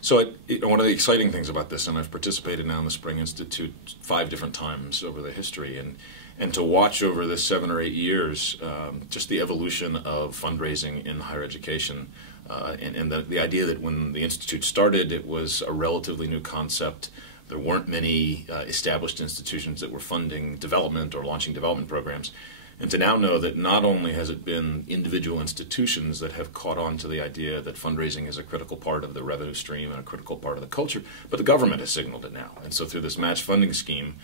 So one of the exciting things about this, and I've participated now in the Spring Institute 5 different times over the history, and to watch over this 7 or 8 years, just the evolution of fundraising in higher education, and the idea that when the Institute started, it was a relatively new concept. There weren't many established institutions that were funding development or launching development programs. And to now know that not only has it been individual institutions that have caught on to the idea that fundraising is a critical part of the revenue stream and a critical part of the culture, but the government has signaled it now. And so through this match funding scheme,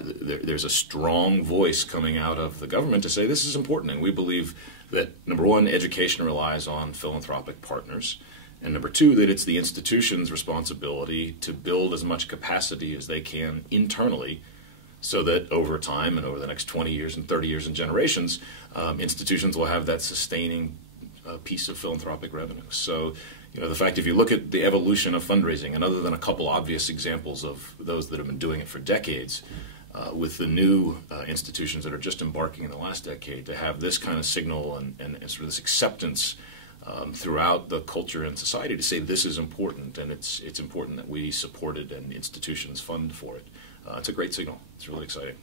there's a strong voice coming out of the government to say this is important. And we believe that, number one, education relies on philanthropic partners. And number two, that it's the institution's responsibility to build as much capacity as they can internally, so that over time and over the next 20 years and 30 years and generations, institutions will have that sustaining piece of philanthropic revenue. So, the fact, if you look at the evolution of fundraising, and other than a couple obvious examples of those that have been doing it for decades, with the new institutions that are just embarking in the last decade, to have this kind of signal and sort of this acceptance throughout the culture and society to say this is important, and it's important that we support it and institutions fund for it. It's a great signal. It's really exciting.